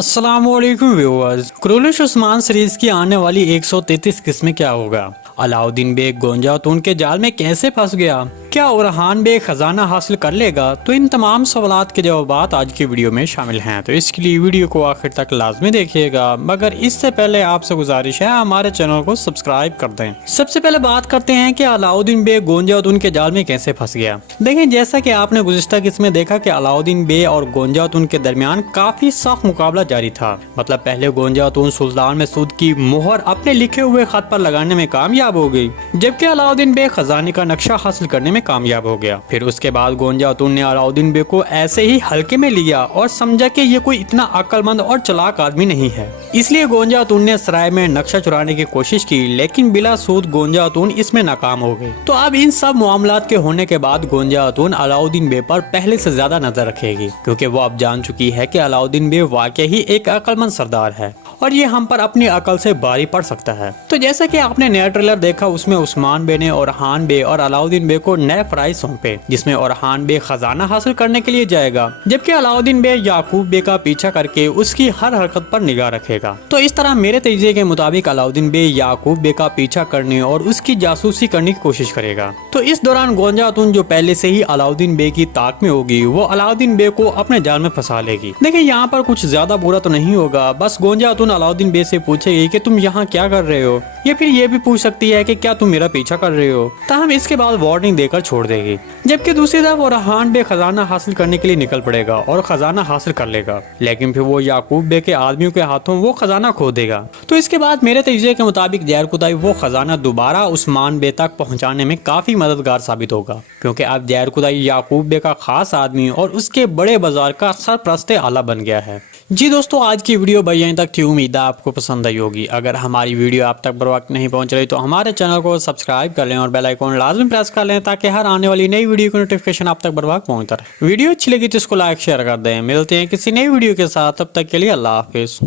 अस्सलाम वालेकुम viewers. Quraish Usman series की आने वाली 133 किस्में क्या होगा? अलाउद्दीन बेग गोंजातून के जाल में कैसे फंस गया? क्या ओरहान बेग खजाना हासिल कर लेगा? तो इन तमाम सवालात के जवाब आज की वीडियो में शामिल हैं, तो इसके लिए वीडियो को आखिर तक लाजमी देखिएगा। मगर इससे पहले आपसे गुजारिश है हमारे चैनल को सब्सक्राइब कर दें। सबसे पहले बात करते हैं कि अलाउद्दीन बेग गोंजातून के जाल में कैसे फंस गया। देखें, जैसा कि आपने गुज़िश्ता किस्में देखा कि अलाउद्दीन बेग और गोंजातून के दरमियान काफी सख्त मुकाबला जारी था। मतलब पहले गोंजातून सुल्तान मसूद की मोहर अपने लिखे हुए खत पर लगाने में कामयाब हो गई, जबकि अलाउद्दीन बेग खजाने का नक्शा हासिल करने में कामयाब हो गया। फिर उसके बाद गोंजातून ने अलाउद्दीन बेग को ऐसे ही हल्के में लिया और समझा कि ये कोई इतना अक्लमंद और चालाक आदमी नहीं है। इसलिए गोंजातून ने सराय में नक्शा चुराने की कोशिश की, लेकिन बिला सूद गोंजातून इसमें नाकाम हो गई। तो अब इन सब मामलात के होने के बाद गोंजातून अलाउद्दीन बेग पर पहले से ज्यादा नजर रखेगी, क्योंकि वो अब जान चुकी है कि अलाउद्दीन बेग वाकई ही एक अक्लमंद सरदार है और ये हम पर अपनी अकल से भारी पड़ सकता है। तो जैसा कि आपने नया ट्रेलर देखा, उसमें उस्मान बे ने ओरहान बे और अलाउद्दीन बे को नए फराइज सौंपे, जिसमें ओरहान बे खजाना हासिल करने के लिए जाएगा, जबकि अलाउद्दीन बे याकूब बे का पीछा करके उसकी हर हरकत पर निगाह रखेगा। तो इस तरह मेरे तजज़िये के मुताबिक अलाउद्दीन बे याकूब बे का पीछा करने और उसकी जासूसी करने की कोशिश करेगा। तो इस दौरान गोंजातून, जो पहले से ही अलाउद्दीन बे की ताक में होगी, वो अलाउद्दीन बे को अपने जाल में फंसा लेगी। देखिए, यहाँ पर कुछ ज्यादा बुरा तो नहीं होगा, बस गोंजातून अलाउद्दीन बे से पूछेगी कि तुम यहाँ क्या कर रहे हो, या फिर ये भी पूछ सकती है कि क्या तुम मेरा पीछा कर रहे हो। ताहम इसके बाद वार्निंग देकर छोड़ देगी। जबकि दूसरी तरफ ओरहान बे खजाना हासिल करने के लिए निकल पड़ेगा और खजाना हासिल कर लेगा, लेकिन फिर वो याकूब बे के आदमियों के हाथों वो खजाना खो देगा। तो इसके बाद मेरे तजज़िये के मुताबिक ज़हर खुदाई वो खजाना दोबारा उस्मान बे तक पहुँचाने में काफी मददगार साबित होगा, क्योंकि अब ज़हर खुदाई याकूब बे का खास आदमी और उसके बड़े बाजार का सरपरस्ते आला बन गया है। जी दोस्तों, आज की वीडियो भाई यहीं तक थी। उम्मीद है आपको पसंद आई होगी। अगर हमारी वीडियो आप तक बर वक्त नहीं पहुंच रही तो हमारे चैनल को सब्सक्राइब कर लें और बेल आइकन लाजमी प्रेस कर लें, ताकि हर आने वाली नई वीडियो की नोटिफिकेशन आप तक बर वक्त पहुंचता रहे। वीडियो अच्छी लगी तो इसको लाइक शेयर कर दें। मिलते हैं किसी नई वीडियो के साथ, तब तक के लिए अल्लाह हाफिज़।